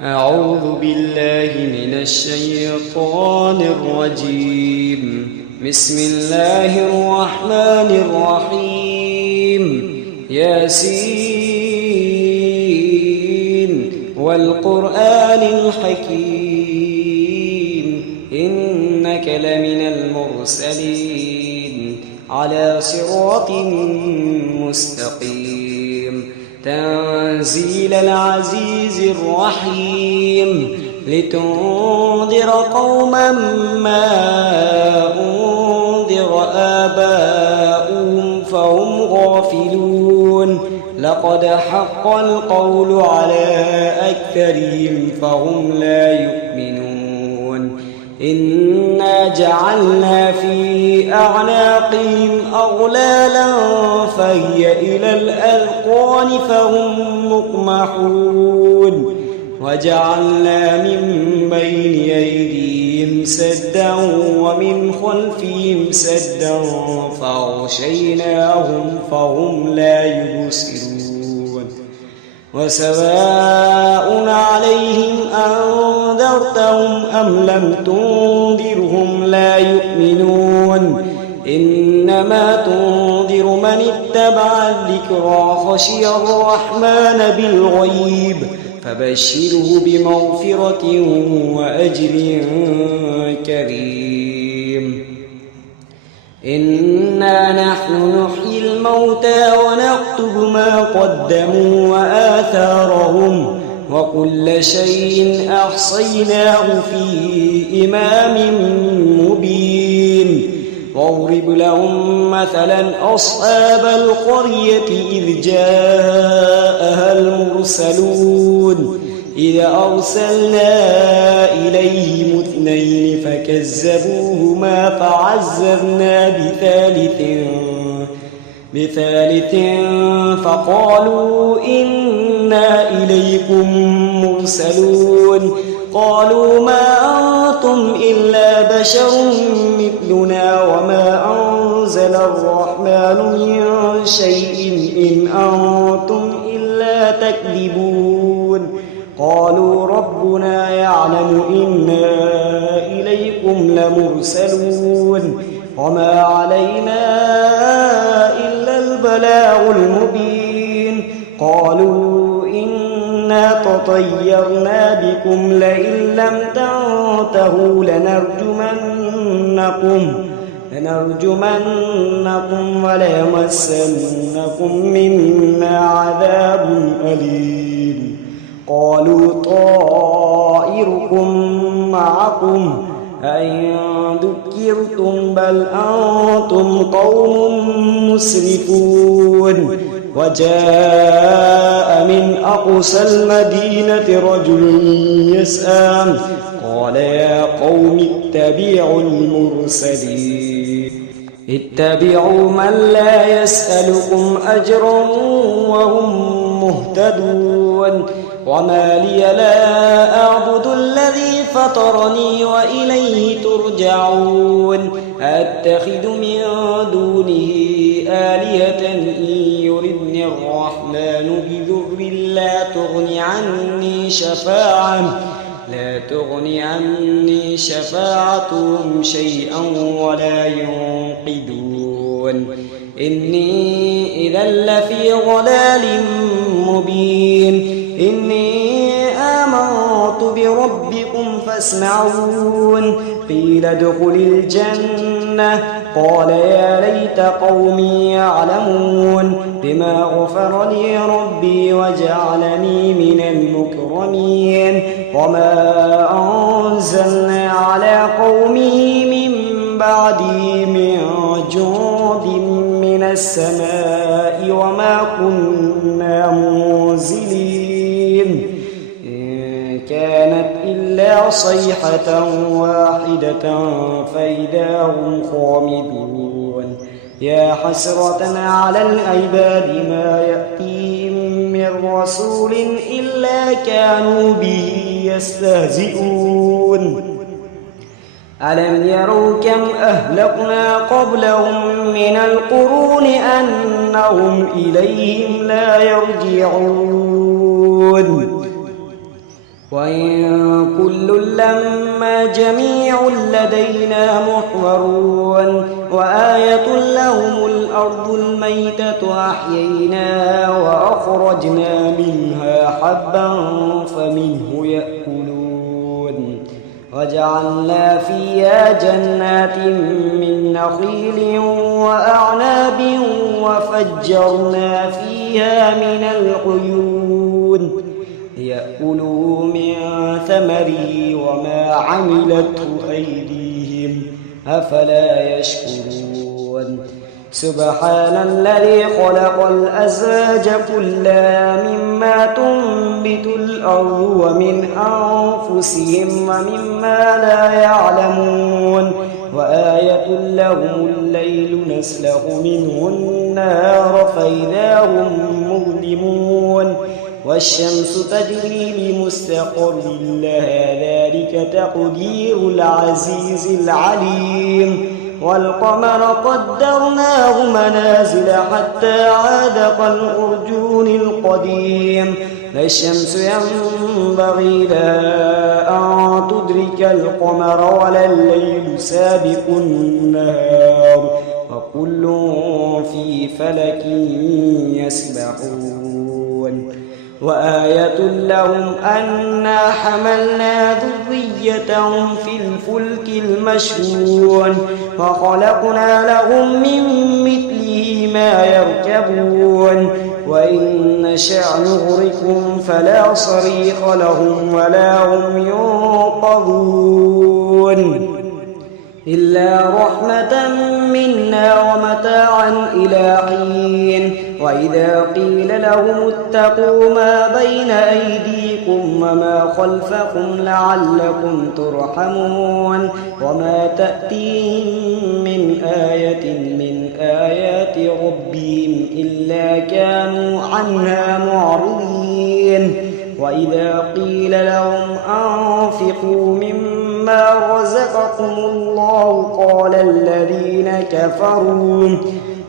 أعوذ بالله من الشيطان الرجيم. بسم الله الرحمن الرحيم. ياسين والقرآن الحكيم إنك لمن المرسلين على صراط مستقيم تنزيل العزيز الرحيم لتنذر قوما ما أنذر آباؤهم فهم غافلون لقد حق القول على أكثرهم فهم لا يؤمنون إنا جعلنا في أعناقهم أغلالا فهي إلى الأذقان فهم مقمحون وجعلنا من بين أيديهم سدا ومن خلفهم سدا فأغشيناهم فهم لا يبصرون وسواء عليهم أنذرتهم أم لم تنذرهم لا يؤمنون إنما تنذر من اتبع الذكرى خشي الرحمن بالغيب فبشره بمغفرة وأجر كريم إنا نحن نحيي الموتى ونكتب ما قدموا وآثارهم وكل شيء أحصيناه في إمام مبين واضرب لهم مثلا أصحاب القرية إذ جاءها المرسلون إذ أرسلنا إليهم اثنين فكذبوهما فعززنا بثالث فقالوا إنا إليكم مرسلون قالوا ما أنتم إلا بشر مثلنا وما أنزل الرحمن من شيء إن أنتم إلا تكذبون قالوا ربنا يعلم إنا إليكم لمرسلون وما علينا إلا البلاغ المبين قالوا إنا تطيرنا بكم لئن لم تنتهوا لنرجمنكم وليمسنكم منا عذاب أليم قالوا طائركم معكم أئن ذكرتم بل أنتم قوم مسرفون وجاء من أقصى المدينة رجل يسعى قال يا قوم اتبعوا المرسلين اتبعوا من لا يسألكم أجرا وهم مهتدون وما لي لا أعبد الذي فطرني وإليه ترجعون أتخذ من دونه آلهة إن يردني الرحمن بضر لا تغني عني شفاعتهم شيئا ولا ينقذون إني إذا لفي ضلال مبين إني آمنت بربكم فاسمعون قيل ادخل الجنة قال يا ليت قومي يعلمون بما غفر لي ربي وجعلني من المكرمين وما أنزلنا على قومه من بعدي من جند من السماء وما كنا منزلين إن كانت إلا صيحة واحدة فإذا هم خامدون يا حسرة على العباد ما يأتيهم من رسول إلا كانوا به يستهزئون ألم يروا كم أهلكنا قبلهم من القرون أنهم إليهم لا يرجعون وإن كل لما جميع لدينا محضرون وآية لهم الأرض الميتة أحييناها وأخرجنا منها حبا فمنه يأكلون وجعلنا فيها جنات من نخيل وأعناب وفجرنا فيها من العيون ليأكلوا من ثمره وما عملته أيديهم أفلا يشكرون سبحان الذي خلق الأزواج كلها مما تنبت الأرض ومن أنفسهم ومما لا يعلمون وآية لهم الليل نسلخ منه النهار فإذا هم مظلمون والشمس تجري لمستقر لها ذلك تقدير العزيز العليم والقمر قدرناه منازل حتى عاد كالأرجون القديم لا الشمس ينبغي لها أن تدرك القمر ولا الليل سابق النهار وكل في فلك يسبحون وآية لهم أنا حملنا ذريتهم في الفلك المشحون وخلقنا لهم من مثله ما يركبون وإن نشأ نغرقهم فلا صريخ لهم ولا هم ينقذون إلا رحمة منا ومتاعا إلى حين وإذا قيل لهم اتقوا ما بين أيديكم وما خلفكم لعلكم ترحمون وما تأتيهم من آية من آيات ربهم إلا كانوا عنها معرضين وإذا قيل لهم أنفقوا مما رزقكم الله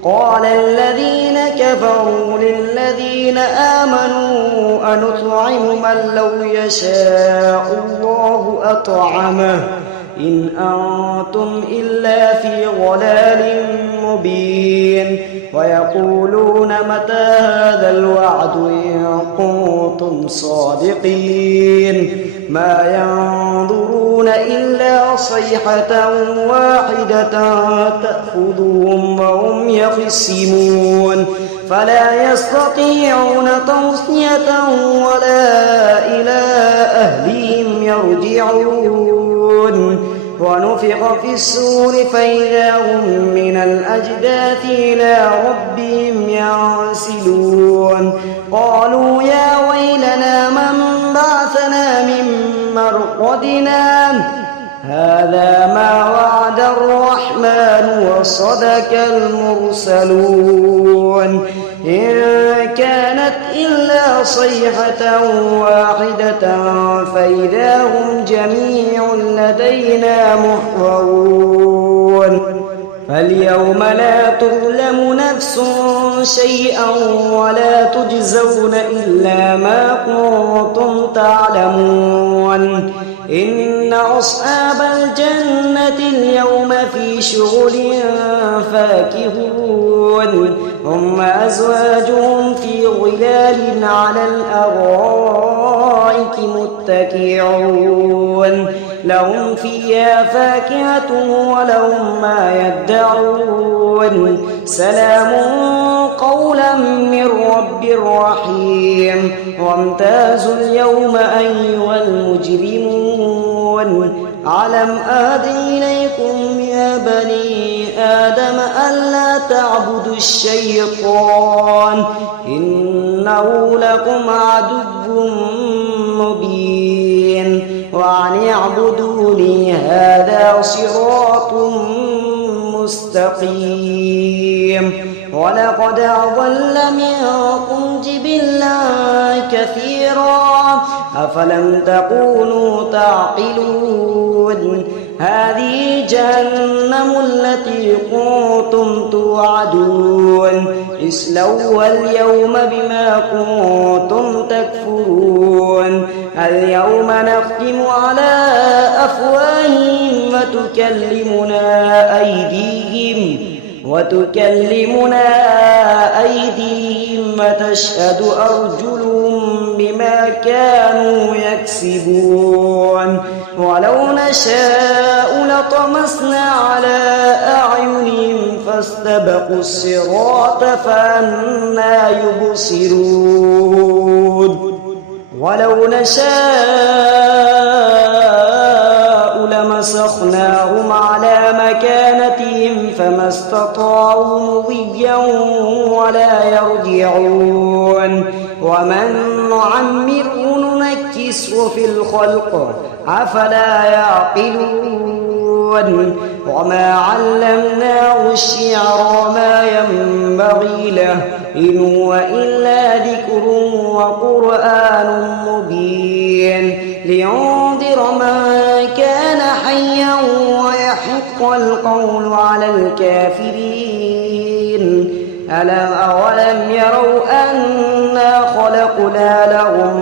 قال الذين كفروا للذين آمنوا أنطعم من لو يشاء الله أطعمه إن أنتم إلا في ضلال مبين ويقولون متى هذا الوعد إن كنتم صادقين ما ينظرون إلا صيحة واحدة تأخذهم وهم يخصمون فلا يستطيعون توصية ولا إلى أهلهم يرجعون ونفخ في الصور فإذا هم من الأجداث إلى ربهم ينسلون قالوا يا ويلنا من بعثنا من مرقدنا هذا ما وعد الرحمن وصدق المرسلون إن كانت إلا صيحة واحدة فإذا هم جميع لدينا محضرون فاليوم لا تظلم نفس شيئا ولا تجزون إلا ما كنتم تعلمون إن أصحاب الجنة اليوم في شغل فاكهون هم أزواجهم في ظلال على الأرائك متكئون لهم فيها فاكهة ولهم ما يدعون سلام قولا من رب رحيم وامتازوا اليوم أيها المجرمون ألم أعهد إليكم يا بني آدم ألا تعبدوا الشيطان إنه لكم عدو مبين وأن اعبدوني هذا صراط مستقيم ولقد أضل منكم جبلا كثيرا أفلم تكونوا تعقلون هذه جهنم التي كنتم توعدون اصلوها اليوم بما كنتم تكفرون اليوم نختم على أفواههم وتكلمنا أيديهم وتشهد أرجلهم بما كانوا يكسبون ولو نشاء لطمسنا على أعينهم فاستبقوا الصراط فأنى يبصرون ولو نشاء لمسخناهم على مكانتهم فما استطاعوا مضيا ولا يرجعون ومن نعمره ننكسه في الخلق أفلا يعقلون وما علمناه الشعر وما ينبغي له إن هو إلا ذكر وقرآن مبين لينذر من كان حيا ويحق القول على الكافرين أولم يروا أنا خلقنا لهم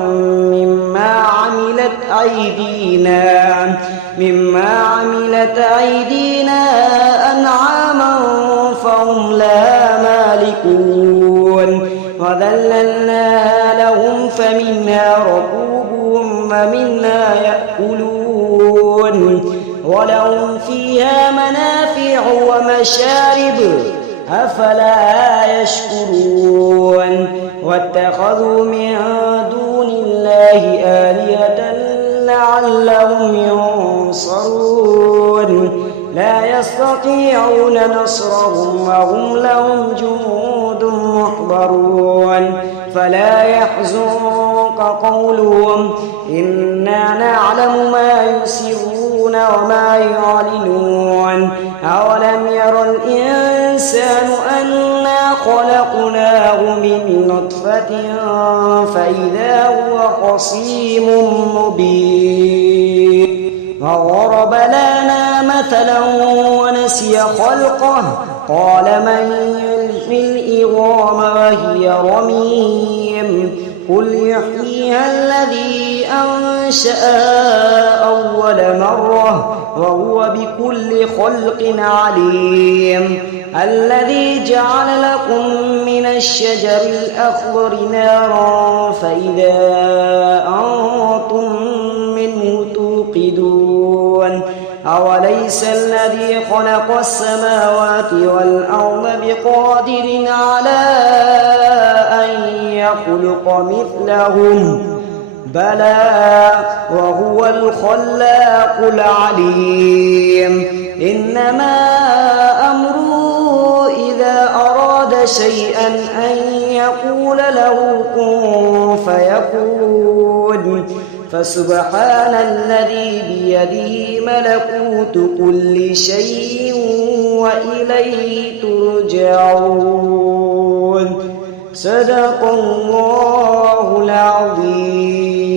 مما عملت أيدينا أنعاما فهم لها مالكون وذللناها لهم فمنها ركوبهم ومنها يأكلون ولهم فيها منافع ومشارب أفلا يشكرون واتخذوا من دون الله آلهة لعلهم ينصرون لا يستطيعون نصرهم وهم لهم جنود محضرون فلا يحزنك قولهم إنا نعلم ما يسرون وما يعلنون أولم ير الإنسان أنا خلقناه من نطفة فإذا هو خصيم مبين وضرب لنا مثلا ونسي خلقه قال من يحيي العظام وهي رميم قل يحييها الذي أنشأها أول مرة وهو بكل خلق عليم الذي جعل لكم من الشجر الأخضر نارا فإذا أنتم منه توقدون أوليس الذي خلق السماوات والأرض بقادر على أن يخلق مثلهم بلى وهو الخلاق العليم إنما أمره إذا أراد شيئا أن يقول له كن فيكون فسبحان الذي بيده ملكوت كل شيء وإليه ترجعون صدق الله العظيم.